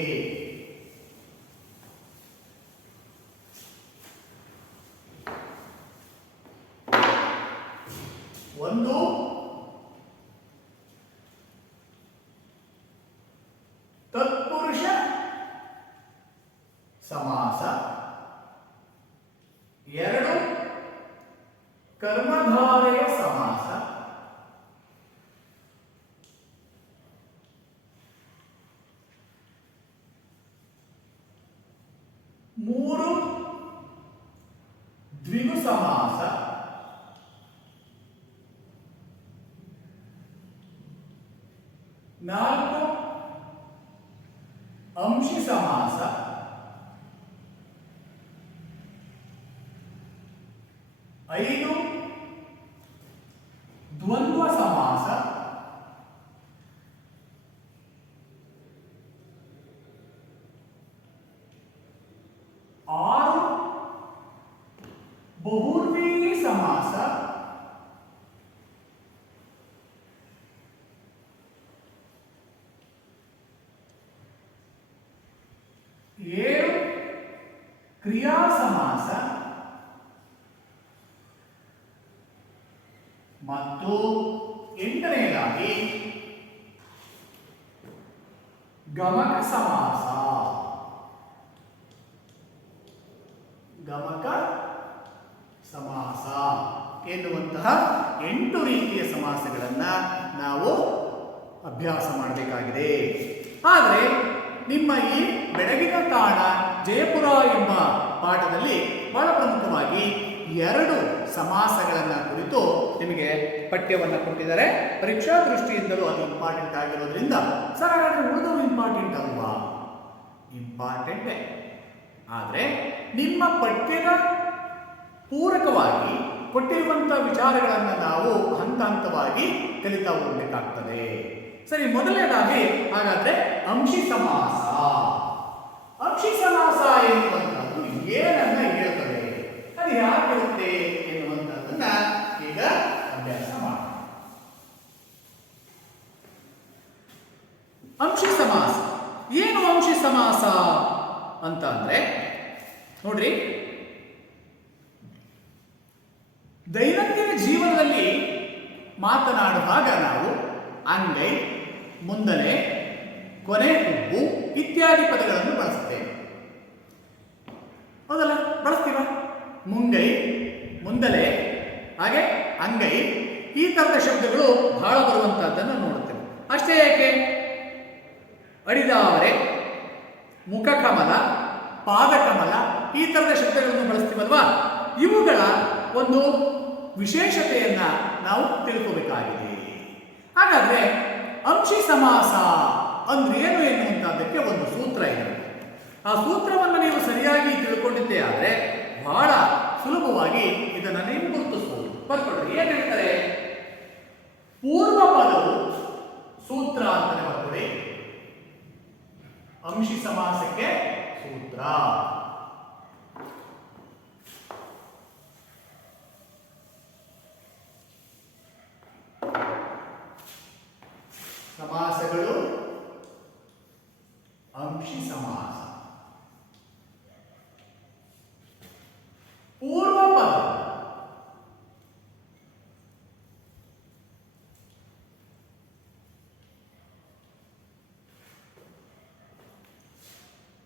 ಒಂದು ತತ್ಪುರುಷ ಸಮಾಸ, ಎರಡು ಕರ್ಮಧಾರೆಯ ಸಮಾಸ, ಮೂರು ದ್ವಿಗು ಸಮಾಸ, ನಾಲ್ಕು ಅಂಶಿ ಸಮಾಸ, ಐದು ದ್ವಂದ್ವ ಸಮಾಸ, ಆರು ಬಹುರ್ವೀಹಿ ಸಮಾಸ, ಏಳು ಕ್ರಿಯಾ ಸಮಾಸ ಮತ್ತು ಎಂಟನೆಯದಾಗಿ ಗಮಕ ಸಮಾಸ. ಗಮಕ ಸಮಾಸ ಎನ್ನುವಂತಹ 8 ರೀತಿಯ ಸಮಾಸಗಳನ್ನು ನಾವು ಅಭ್ಯಾಸ ಮಾಡಬೇಕಾಗಿದೆ. ಆದರೆ ನಿಮ್ಮ ಈ ಬೆಳಗಿನ ತಾಣ ಜಯಪುರ ಎಂಬ ಪಾಠದಲ್ಲಿ ಬಹಳ ಪ್ರಮುಖವಾಗಿ 2 ಸಮಾಸಗಳನ್ನು ಕುರಿತು ನಿಮಗೆ ಪಠ್ಯವನ್ನು ಕೊಟ್ಟಿದ್ದಾರೆ. ಪರೀಕ್ಷಾ ದೃಷ್ಟಿಯಿಂದಲೂ ಅದು ಇಂಪಾರ್ಟೆಂಟ್ ಆಗಿರೋದ್ರಿಂದ ಸರ್ ಹಾಗಾದ್ರೆ ಉಳಿದವು ಇಂಪಾರ್ಟೆಂಟ್ ಅಲ್ವಾ? ಇಂಪಾರ್ಟೆಂಟೇ. ಆದರೆ ನಿಮ್ಮ ಪಠ್ಯದ ಪೂರಕವಾಗಿ ಕೊಟ್ಟಿರುವಂಥ ವಿಚಾರಗಳನ್ನು ನಾವು ಹಂತ ಹಂತವಾಗಿ ಕಲಿತಾ ಹೋಗಬೇಕಾಗ್ತದೆ. ಸರಿ, ಮೊದಲನೇದಾಗಿ ಹಾಗಾದ್ರೆ ಅಂಶಿ ಸಮಾಸ. ಅಂಶಿ ಸಮಾಸ ಎನ್ನುವಂಥದ್ದು ಏನನ್ನ ಹೇಳ್ತದೆ, ಅದು ಯಾಕಿರುತ್ತೆ ಎನ್ನುವಂಥದ್ದನ್ನ ಈಗ ಅಭ್ಯಾಸ ಮಾಡೋಣ. ಅಂಶಿ ಸಮಾಸ ಏನು? ಅಂಶಿ ಸಮಾಸ ಅಂತ ಅಂದ್ರೆ ನೋಡ್ರಿ, ದೈನಂದಿನ ಜೀವನದಲ್ಲಿ ಮಾತನಾಡುವಾಗ ನಾವು ಅಂಗೈ, ಮುಂದಲೆ, ಕೊನೆ ಉಬ್ಬು ಇತ್ಯಾದಿ ಪದಗಳನ್ನು ಬಳಸುತ್ತೇವೆ. ಹೌದಲ್ಲ? ಬಳಸ್ತೀವ? ಮುಂಗೈ, ಮುಂದಲೆ, ಹಾಗೆ ಅಂಗೈ, ಈ ತರದ ಶಬ್ದಗಳು ಬಹಳ ಬರುವಂತಹದ್ದನ್ನು ನೋಡುತ್ತೇವೆ. ಅಷ್ಟೇ ಏಕೆ, ಅಡಿದಾವರೆ, ಮುಖಕಮಲ, ಪಾದಕಮಲ ಈ ತರದ ಶಬ್ದಗಳನ್ನು ಬಳಸ್ತೀವಲ್ವಾ? ಇವುಗಳ ಒಂದು ವಿಶೇಷತೆಯನ್ನ ನಾವು ತಿಳ್ಕೋಬೇಕಾಗಿದೆ. ಹಾಗಾದ್ರೆ ಅಂಶಿ ಸಮಾಸ ಅಂದ್ರೆ ಏನು ಎನ್ನುವಂತಹದ್ದಕ್ಕೆ ಒಂದು ಸೂತ್ರ ಇದೆ. ಆ ಸೂತ್ರವನ್ನು ನೀವು ಸರಿಯಾಗಿ ತಿಳ್ಕೊಂಡಿದ್ದೇ ಆದರೆ ಬಹಳ ಸುಲಭವಾಗಿ ಇದನ್ನು ನೀವು ಗುರುತಿಸಬಹುದು. ಬರ್ಕೊಡ್ರಿ, ಏನ್ ಹೇಳ್ತಾರೆ? ಪೂರ್ವ ಪದವು ಸೂತ್ರ ಅಂತಾನೆ ಬರ್ಕೊಡಿ. ಅಂಶಿ ಸಮಾಸಕ್ಕೆ ಸೂತ್ರ ಸಮಾಸಗಳು ಅಂಶಿ ಸಮಾಸ. ಪೂರ್ವ ಪದ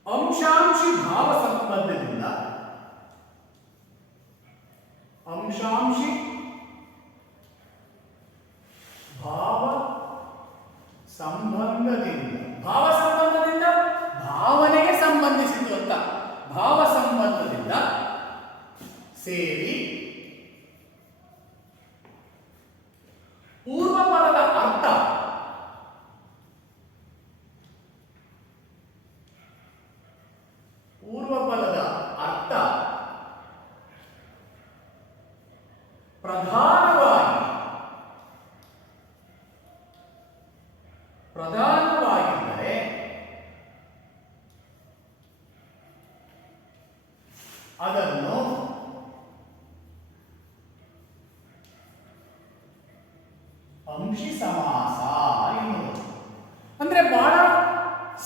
ಅಂಶಾಂಶಿ ಭಾವ ಸಂಬಂಧದಿಂದ ಅಂಶಾಂಶಿ ಭಾವ ಸಂಬಂಧದಿಂದ ಭಾವನೆಗೆ ಸಂಬಂಧಿಸಿದ್ದು ಅಂತ ಭಾವ ಸಂಬಂಧದಿಂದ ಸೇರಿ ಪೂರ್ವ ಪದದ ಅರ್ಥ ಪ್ರಧಾನವಾಗಿದ್ದರೆ ಅದನ್ನು ಅಂಶಿ ಸಮಾಸ ಎನ್ನುವುದು. ಅಂದ್ರೆ ಬಹಳ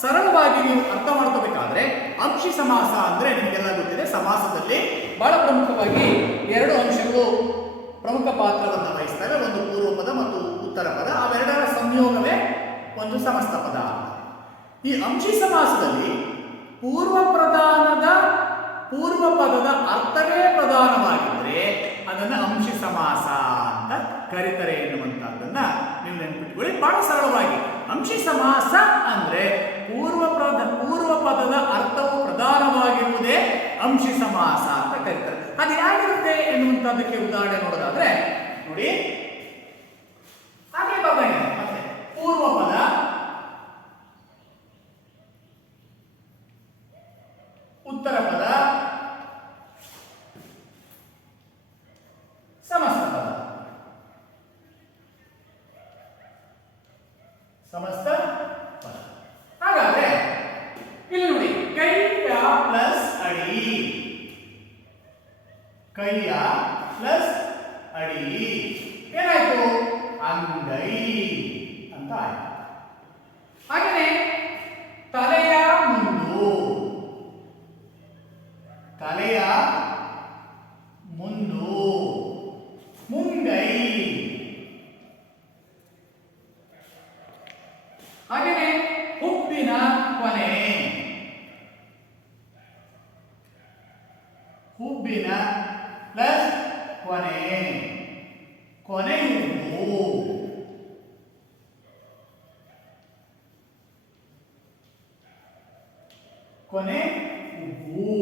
ಸರಳವಾಗಿ ನೀವು ಅರ್ಥ ಮಾಡ್ಕೋಬೇಕಾದ್ರೆ ಅಂಶಿ ಸಮಾಸ ಅಂದ್ರೆ ನಿಮಗೆಲ್ಲ ಗೊತ್ತಿದೆ, ಸಮಾಸದಲ್ಲಿ ಬಹಳ ಪ್ರಮುಖವಾಗಿ 2 ಅಂಶಗಳು ಪ್ರಮುಖ ಪಾತ್ರವನ್ನು ವಹಿಸ್ತವೆ. ಒಂದು ಪೂರ್ವ ಪದ ಮತ್ತು ಉತ್ತರ ಪದ, ಅವೆರಡರ ಸಂಯೋಗವೇ ಒಂದು ಸಮಸ್ತ ಪದ. ಈ ಅಂಶಿ ಸಮಾಸದಲ್ಲಿ ಪೂರ್ವ ಪದದ ಅರ್ಥವೇ ಪ್ರಧಾನವಾಗಿದ್ದರೆ ಅದನ್ನು ಅಂಶಿ ಸಮಾಸ ಅಂತ ಕರೀತಾರೆ ಎನ್ನುವಂತಹದ್ದನ್ನ ನೀವು ನೆನಪಿಟ್ಕೊಳ್ಳಿ. ಬಹಳ ಸರಳವಾಗಿ ಅಂಶಿ ಸಮಾಸ ಅಂದ್ರೆ ಪೂರ್ವ ಪದದ ಅರ್ಥವು ಪ್ರಧಾನವಾಗಿರುವುದೇ ಅಂಶಿ ಸಮಾಸ ಅಂತ ಕರೀತಾರೆ. ಅದು ಯಾಗಿರುತ್ತೆ ಎನ್ನುವಂತಹದಕ್ಕೆ ಉದಾಹರಣೆ ನೋಡೋದಾದ್ರೆ ನೋಡಿ, ಹಾಗೆ ಮತ್ತೆ ಪೂರ್ವ ಪದ ಉತ್ತರ ಪದ ಸಮಸ್ತ ಪದ. ಸಮಸ್ತ ಪದ. ಹಾಗಾದ್ರೆ ಇಲ್ಲಿ ನೋಡಿ, ಕೈಯ ಪ್ಲಸ್ ಅಡಿ, ಕೈಯ ಪ್ಲಸ್ ಅಡಿ ಏನಾಯ್ತು? ಅಂಗೈ ಅಂತ ಆಯ್ತು. ಹಾಗೆಯೇ ತಲೆಯ ಮುಂದು, ತಲೆಯ ಮುಂದು ಮುಂಗೈ. ಹಾಗೆಯೇ ಹುಬ್ಬಿನ ಕೊನೆ, ಹುಬ್ಬಿನ ಪ್ಲಸ್ ಕೊನೆ, ಕೊನೆಯುಬ್ಬು. ಕೊನೆ ಉಬ್ಬು.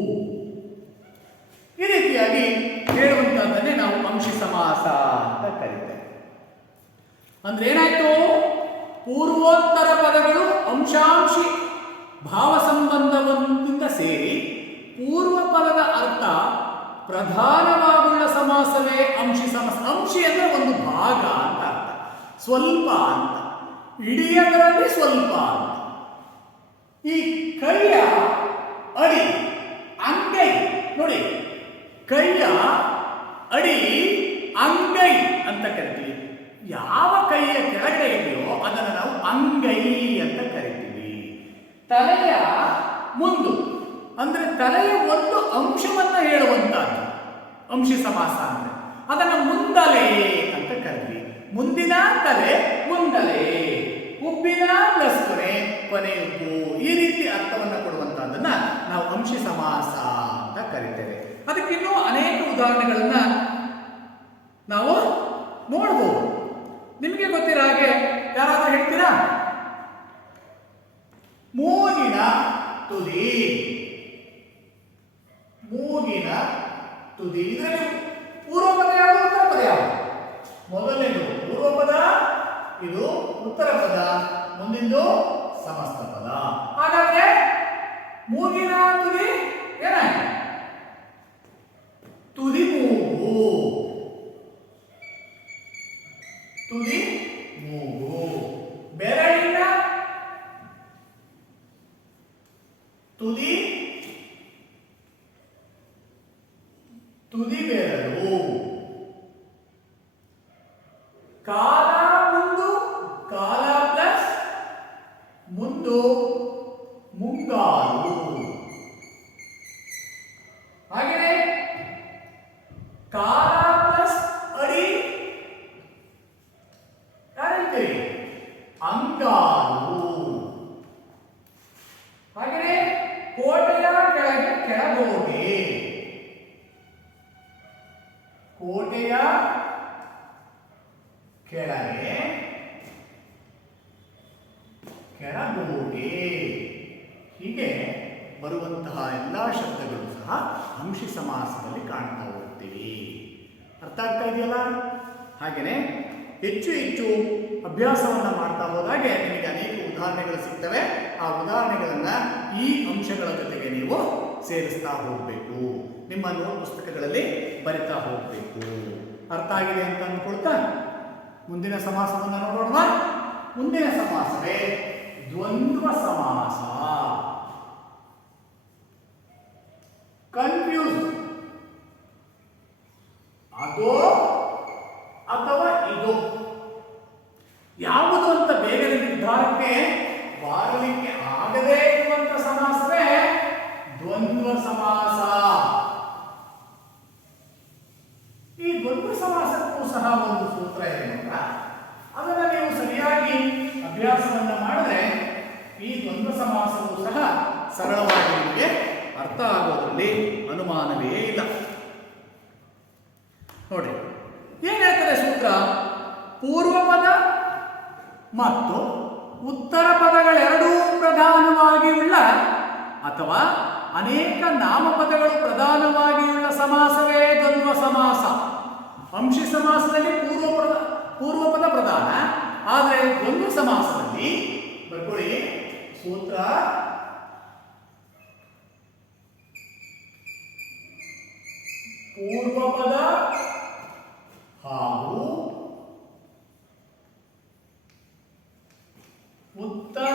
ಈ ರೀತಿಯಾಗಿ ಹೇಳುವಂತಹದ್ದನ್ನೇ ನಾವು ಅಂಶಿ ಸಮಾಸ ಅಂತ ಕರೀತೇವೆ. ಅಂದ್ರೆ ಏನಾಯ್ತು? ಪೂರ್ವೋತ್ತರ ಪದಗಳು ಅಂಶಾಂಶಿ ಭಾವ ಸಂಬಂಧದಿಂದ ಸೇರಿ ಪೂರ್ವ ಪದದ ಅರ್ಥ ಪ್ರಧಾನವಾಗುಳ್ಳ ಸಮಾಸವೇ ಅಂಶಿ ಸಮಾಸ. ಅಂಶಿ ಅಂದ್ರೆ ಒಂದು ಭಾಗ ಅಂತ ಅರ್ಥ, ಸ್ವಲ್ಪ ಅಂತ, ಇಡಿಯದರಲ್ಲಿ ಸ್ವಲ್ಪ ಅಂತ. ಈ ಕೈಯ ಅಡಿ, ಅಂಗೈ ನೋಡಿ, ಕೈಯ ಅಡಿ ಅಂಗೈ ಅಂತ ಕರಿತೀವಿ. ಯಾವ ಕೈಯ ಕೆಳಗಡೆ ಇದೆಯೋ ಅದನ್ನು ನಾವು ಅಂಗೈ ಅಂತ ಕರಿತೀವಿ. ತಲೆಯ ಮುಂದು ಅಂದ್ರೆ ತಲೆಯ ಒಂದು ಅಂಶವನ್ನ ಹೇಳುವಂತಹದ್ದು ಅಂಶಿ ಸಮಾಸ ಅಂದ್ರೆ, ಅದನ್ನು ಮುಂದಲೆ ಅಂತ ಕರಿತೀವಿ. ಮುಂದಿನ ತಲೆ ಮುಂದಲೆ, ಉಬ್ಬಿನ ಪ್ಲಸ್ ಕೊನೆ, ಕೊನೆಯುಬ್ಬು. ಈ ರೀತಿ ಅರ್ಥವನ್ನು ಕೊಡುವಂತಹದ್ದನ್ನ ನಾವು ಅಂಶಿ ಸಮಾಸ ಅಂತ ಕರಿತೇವೆ. ಅದಕ್ಕಿನ್ನೂ ಅನೇಕ ಉದಾಹರಣೆಗಳನ್ನ ನಾವು ನೋಡಬಹುದು. ನಿಮಗೆ ಗೊತ್ತಿರೋ ಹಾಗೆ ಯಾರಾದ್ರೂ ಹೇಳ್ತೀರಾ? ಮೂಗಿನ ತುದಿ, ಮೂಗಿನ ತುದಿ. ಇದರಲ್ಲಿ ಪೂರ್ವ ಪದ ಯಾವುದು, ಉತ್ತರ ಪದ ಯಾವುದು? ಮೊದಲನೇದು ಪೂರ್ವ ಪದ, ಇದು ಉತ್ತರ ಪದ, ಮುಂದಿಂದು ಸಮಸ್ತ ಪದ. ಹಾಗಾದ್ರೆ ಮೂಗಿನ ತುದಿ ಏನಾಯ್ತು? ತುದಿ ಮೂಗು, ತುದಿ ಮೂಗು. ಬೆರಳಿನ ತುದಿ, ತುದಿ ಬೆರಳು. ಕಾಲ ಮುಂದು, ಕಾಲ ಪ್ಲಸ್ ಮುಂದು ಮುಂಗಾರು. ಹಾಗೆಯೇ ಕಾಲ ಪ್ಲಸ್ ಅಡಿ ಯಾರಿದ್ದೀರಿ? ಅಂಗಾರು. ಹಾಗೆಯೇ ಕೋಟೆಯ ಕೆಳಗೆ ಕೆಳಗೋಟೆ, ಕೋಟೆಯ ಕೆಳಗೆ ಕೆಳಗೋಟೆ. ಹೀಗೆ ಬರುವಂತಹ ಎಲ್ಲಾ ಶಬ್ದಗಳು ಸಹ ಅಂಶಿ ಸಮಾಸದಲ್ಲಿ ಕಾಣ್ತಾ ಹೋಗ್ತೀವಿ. ಅರ್ಥ ಆಗ್ತಾ ಇದೆಯಲ್ಲ? ಹಾಗೆಯೇ ಹೆಚ್ಚು ಹೆಚ್ಚು ಅಭ್ಯಾಸವನ್ನು ಮಾಡ್ತಾ ಹೋದಾಗೆ ನಿಮಗೆ ಅನೇಕ ಉದಾಹರಣೆಗಳು ಸಿಗ್ತವೆ. ಆ ಉದಾಹರಣೆಗಳನ್ನು ಈ ಅಂಶಗಳ ಜೊತೆಗೆ ನೀವು ಸೇರಿಸ್ತಾ ಹೋಗಬೇಕು. ನಿಮ್ಮ ನೋಟ್ ಪುಸ್ತಕಗಳಲ್ಲಿ ಬರಿತಾ ಹೋಗಬೇಕು. ಅರ್ಥ ಆಗಿದೆ ಅಂತ ಅಂದ್ಕೊಳ್ತಾ ಮುಂದಿನ ಸಮಾಸವನ್ನು ನೋಡೋಣ. ಮುಂದಿನ ಸಮಾಸವೇ ದ್ವಂದ್ವ ಸಮಾಸ. ಕನ್ಫ್ಯೂಸ್, ಅದೋ ಅಥವಾ ಇದು ಯಾವುದು ಅಂತ ಬೇಗನೆ ನಿರ್ಧಾರಕ್ಕೆ ಬಾರಲಿಕ್ಕೆ ಆಗದೇ ಇರುವಂತ ಸಮಾಸವೇ ದ್ವಂದ್ವ ಸಮಾಸ. ಈ ದ್ವಂದ್ವ ಸಮಾಸಕ್ಕೂ ದ್ವಂದ್ವ ಸಮಾಸವೂ ಸಹ ಸರಳವಾಗಿ ನಿಮಗೆ ಅರ್ಥ ಆಗೋದ್ರಲ್ಲಿ ಅನುಮಾನವೇ ಇಲ್ಲ. ನೋಡ್ರಿ ಏನ್ ಹೇಳ್ತಾರೆ ಸೂತ್ರ, ಪೂರ್ವ ಪದ ಮತ್ತು ಉತ್ತರ ಪದಗಳೆರಡೂ ಪ್ರಧಾನವಾಗಿ ಉಳ್ಳ ಅಥವಾ ಅನೇಕ ನಾಮಪದಗಳು ಪ್ರಧಾನವಾಗಿ ಉಳ್ಳ ಸಮಾಸವೇ ದ್ವಂದ್ವ ಸಮಾಸ. ಅಂಶಿ ಸಮಾಸದಲ್ಲಿ ಪೂರ್ವ ಪದ ಪ್ರಧಾನ, ಆದರೆ ದ್ವಂದ್ವ ಸಮಾಸದಲ್ಲಿ ಬರ್ಕೊಳ್ಳಿ ಸೂತ್ರ, ಪೂರ್ವ ಪದ ಹಾಗೂ ಉತ್ತರ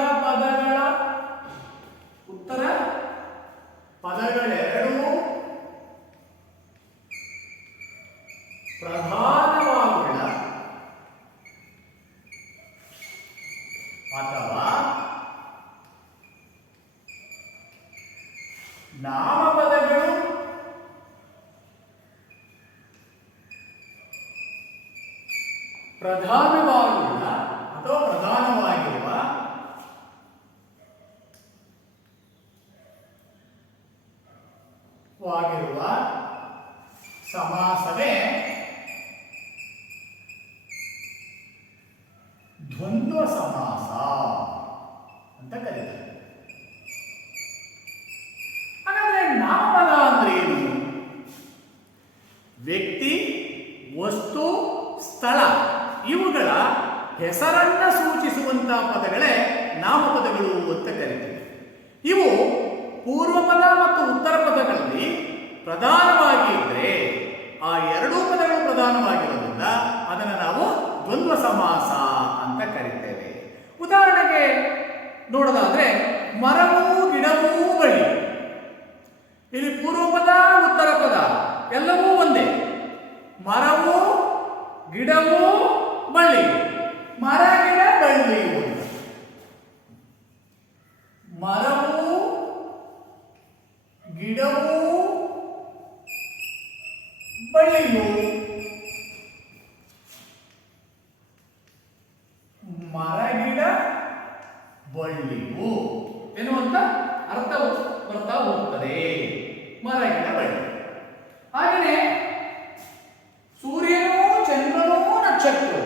ಪದಗಳೆರಡೂ ಪ್ರಧಾನವಾಗುಳ್ಳ ಅಥವಾ ನಾಮಪದಗಳು ಪ್ರಧಾನವಾಗುಳ್ಳ ಅಥವಾ ಪ್ರಧಾನವಾಗಿರುವ ಸಮಾಸವೇ ದ್ವಂದ್ವ ಸಮಾಸ ಅಂತ ಕರೀತಾರೆ. ಹಾಗಾದ್ರೆ ನಾಮಪದ ಅಂದ್ರೆ ಏನು? ವ್ಯಕ್ತಿ, ವಸ್ತು, ಸ್ಥಳ ಇವುಗಳ ಹೆಸರನ್ನ ಸೂಚಿಸುವಂತಹ ಪದಗಳೇ ನಾಮಪದಗಳು ಅಂತ ಕರೀತೀವಿ. ಇವು ಪೂರ್ವ ಪದ ಮತ್ತು ಉತ್ತರ ಪದಗಳಲ್ಲಿ ಪ್ರಧಾನವಾಗಿ ಇದ್ರೆ ಆ ಎರಡೂ ಪದಗಳು ಪ್ರಧಾನವಾಗಿರೋದ್ರಿಂದ ಅದನ್ನು ನಾವು ದ್ವಂದ್ವ ಸಮಾಸ ಅಂತ ಕರೀತೇವೆ. ಉದಾಹರಣೆಗೆ ನೋಡೋದಾದ್ರೆ ಮರವು, ಗಿಡವೂ, ಬಳ್ಳಿ. ಇಲ್ಲಿ ಪೂರ್ವ ಪದ, ಉತ್ತರ ಪದ ಎಲ್ಲವೂ ಒಂದೇ. ಮರವು, ಗಿಡವು, ಬಳ್ಳಿ. ಮರ, ಗಿಡ, ಬಳ್ಳಿ. ಮರವು, ಗಿಡವು, ಬಳ್ಳಿಯು. ಮರ, ಗಿಡ, ಬಳ್ಳಿಯು ಎನ್ನುವಂತ ಅರ್ಥ ಬರ್ತಾ ಹೋಗ್ತದೆ. ಮರ, ಗಿಡ, ಬಳ್ಳಿ. ಹಾಗೆಯೇ ಸೂರ್ಯನು, ಚಂದ್ರನು, ನಕ್ಷತ್ರವು.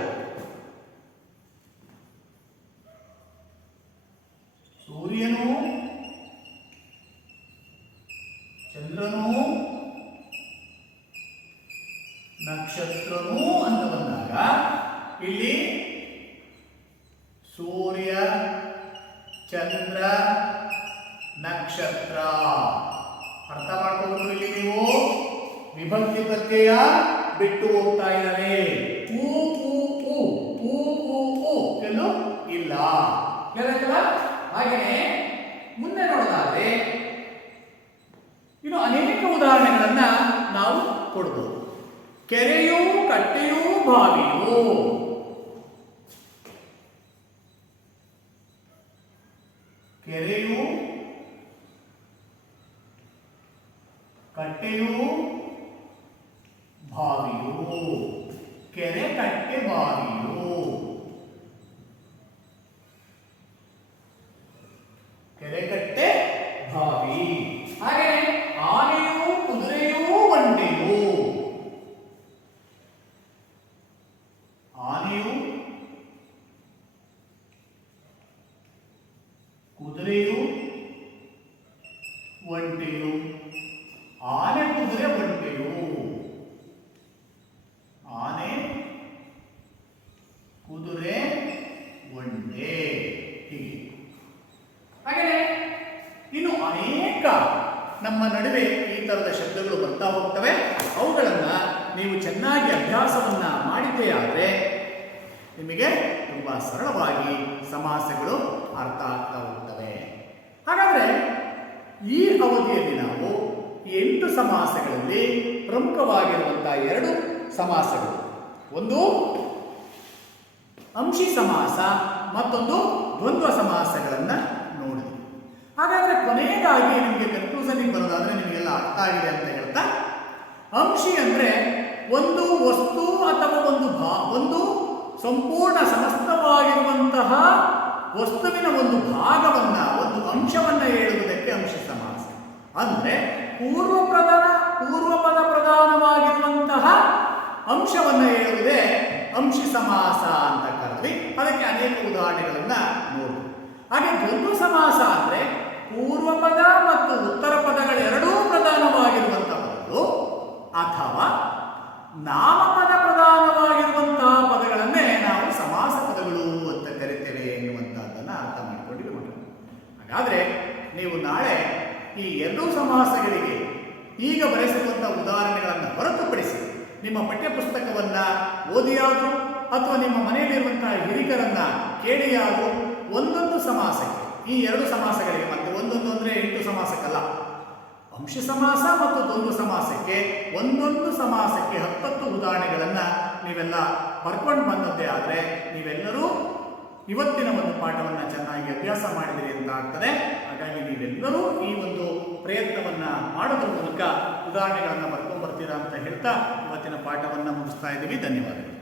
ಸೂರ್ಯನು, ಚಂದ್ರನು, ನಕ್ಷತ್ರನು ಅಂತ ಬಂದಾಗ ಇಲ್ಲಿ ಸೂರ್ಯ, ಚಂದ್ರ, ನಕ್ಷತ್ರ ಅರ್ಥ ಮಾಡ್ಕೊಂಡು ಇಲ್ಲಿ ನೀವು ವಿಭಕ್ತಿ ಪ್ರತ್ಯಯ ಬಿಟ್ಟು ಹೋಗ್ತಾ ಇದ್ದಾರೆ. ಎಂದು ಇಲ್ಲ. ಹಾಗೆಯೇ ಮುಂದೆ ನೋಡೋದಾದ್ರೆ ಇನ್ನು ಅನೇಕ ಉದಾಹರಣೆಗಳನ್ನ ನಾವು ಕೊಡಬಹುದು. ಕೆರೆಯು, ಕಟ್ಟೆಯು, ಬಾವಿಯು. ಕೆರೆಯು, ಕಟ್ಟೆಯು, ಬಾವಿಯು. ಕೆರೆ, ಕಟ್ಟೆ, ಬಾವಿಯು. ಕೆರೆ, ಕಟ್ಟೆ, ಬಾವಿ. ಹಾಗೆ ಆನೆಯು, ಕುದುರೆಯು, ಒಂಟೆಯು. ಆನೆಯು, ಕುದುರೆಯು, ಒಂಟೆಯು. ಆನೆ, ಕುದುರೆ, ಒಂಟೆಯು. ಆನೆ, ಕುದುರೆ, ಒಂಟೆ. ಹೀಗೆ ಹಾಗೆಯೇ ಇನ್ನು ಅನೇಕ ನಮ್ಮ ನಡುವೆ ಈ ತರದ ಶಬ್ದಗಳು ಬರ್ತಾ ಹೋಗ್ತವೆ. ಅವುಗಳನ್ನ ನೀವು ಚೆನ್ನಾಗಿ ಅಭ್ಯಾಸವನ್ನ ಮಾಡಿದ್ದೇ ಆದರೆ ನಿಮಗೆ ತುಂಬಾ ಸರಳವಾಗಿ ಸಮಾಸಗಳು ಅರ್ಥ ಆಗ್ತಾ ಹೋಗ್ತವೆ. ಹಾಗಾದ್ರೆ ಈ ಅವಧಿಯಲ್ಲಿ ನಾವು 8 ಸಮಾಸಗಳಲ್ಲಿ ಪ್ರಮುಖವಾಗಿರುವಂತಹ 2 ಸಮಾಸಗಳು, ಒಂದು ಅಂಶಿ ಸಮಾಸ, ಮತ್ತೊಂದು ದ್ವಂದ್ವ ಸಮಾಸಗಳನ್ನ ನೋಡಿದ್ವಿ. ಹಾಗಾದ್ರೆ ಕೊನೆಯದಾಗಿ ನಿಮಗೆ ಕನ್ಕ್ಲೂಷನ್ ಬರೋದಾದ್ರೆ ನಿಮಗೆಲ್ಲ ಅರ್ಥ ಆಗಿದೆ ಅಂತ ಹೇಳ್ತಾ, ಅಂಶಿ ಅಂದ್ರೆ ಒಂದು ವಸ್ತು ಅಥವಾ ಒಂದು ಸಂಪೂರ್ಣ ಸಮಸ್ತವಾಗಿರುವಂತಹ ವಸ್ತುವಿನ ಒಂದು ಭಾಗವನ್ನ, ಒಂದು ಅಂಶವನ್ನ ಹೇಳುವುದಕ್ಕೆ ಅಂಶ ಸಮಾಸ. ಅಂದ್ರೆ ಪೂರ್ವಪದ ಪ್ರಧಾನವಾಗಿರುವಂತಹ ಅಂಶವನ್ನ ಹೇಳುವುದೇ ಅಂಶಿ ಸಮಾಸ ಅಂತ ಕರೆದ್ವಿ. ಅದಕ್ಕೆ ಅನೇಕ ಉದಾಹರಣೆಗಳನ್ನ ನೋಡಿದ್ವಿ. ಹಾಗೆ ದ್ವಂದ್ವ ಸಮಾಸ ಅಂದ್ರೆ ಪೂರ್ವಪದ ಮತ್ತು ಉತ್ತರ ಪದಗಳೆರಡೂ ಪ್ರಧಾನವಾಗಿರುವಂತಹ ಪದಗಳು ಅಥವಾ ನಾಮಪದ ಪ್ರಧಾನವಾಗಿರುವಂತಹ ಪದಗಳನ್ನೇ ನಾವು ಸಮಾಸ ಪದಗಳು ಅಂತ ಕರಿತೇವೆ ಎನ್ನುವಂತಹದ್ದನ್ನು ಅರ್ಥ ಮಾಡಿಕೊಂಡಿರಬೇಕು. ಹಾಗಾದ್ರೆ ನೀವು ನಾಳೆ ಈ ಎರಡೂ ಸಮಾಸಗಳಿಗೆ ಈಗ ಬರೆಸಿರುವಂತಹ ಉದಾಹರಣೆಗಳನ್ನು ಹೊರತುಪಡಿಸಿ ನಿಮ್ಮ ಪಠ್ಯಪುಸ್ತಕವನ್ನ ಓದಿಯಾದರೂ ಅಥವಾ ನಿಮ್ಮ ಮನೆಯಲ್ಲಿರುವಂತಹ ಹಿರಿಕರನ್ನ ಕೇಳಿಯಾದರೂ ಒಂದೊಂದು ಸಮಾಸಕ್ಕೆ, ಈ ಎರಡು ಸಮಾಸಗಳಿಗೆ, ಮತ್ತೆ ಒಂದೊಂದು ಅಂದ್ರೆ 8 ಸಮಾಸಕ್ಕಲ್ಲ, ಅಂಶ ಸಮಾಸ ಮತ್ತು ದ್ವಂದ್ವ ಸಮಾಸಕ್ಕೆ ಒಂದೊಂದು ಸಮಾಸಕ್ಕೆ 10 ಉದಾಹರಣೆಗಳನ್ನ ನೀವೆಲ್ಲ ಬರ್ಕೊಂಡು ಬಂದದ್ದೇ ಆದರೆ ನೀವೆಲ್ಲರೂ ಇವತ್ತಿನ ಒಂದು ಪಾಠವನ್ನು ಚೆನ್ನಾಗಿ ಅಭ್ಯಾಸ ಮಾಡಿದಿರಿ ಅಂತ ಆಗ್ತದೆ. ಹಾಗಾಗಿ ನೀವೆಲ್ಲರೂ ಈ ಒಂದು ಪ್ರಯತ್ನವನ್ನ ಮಾಡೋದ್ರ ಮೂಲಕ ಉದಾಹರಣೆಗಳನ್ನು ಬರ್ಕೊಂಡು ಬರ್ತೀರಾ ಅಂತ ಹೇಳ್ತಾ ಇವತ್ತಿನ ಪಾಠವನ್ನು ಮುಗಿಸ್ತಾ ಇದ್ದೀವಿ. ಧನ್ಯವಾದಗಳು.